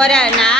agora na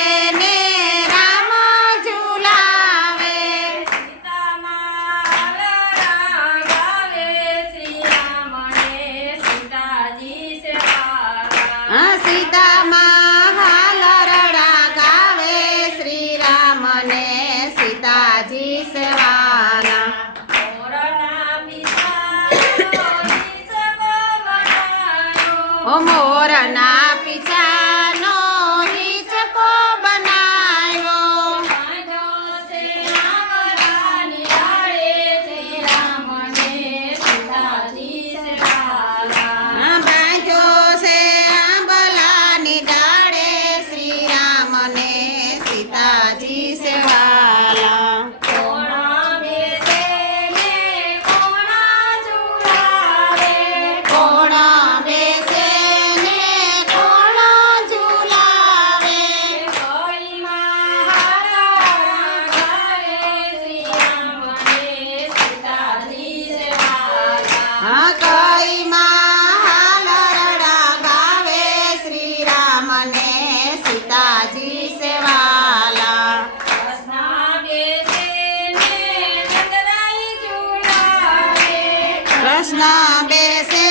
નર્મદામાં હાલ રડા ગાવે શ્રી સીતાજી સેવાના. ઓ પ્રશ્ન બેસે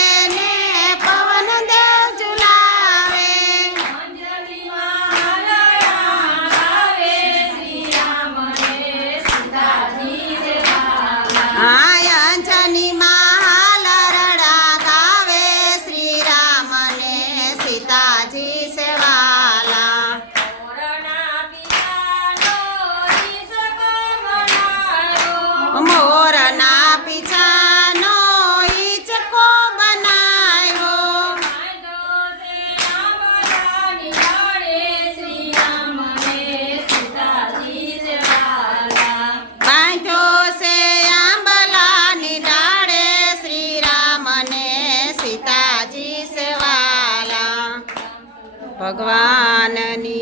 ભગવાનની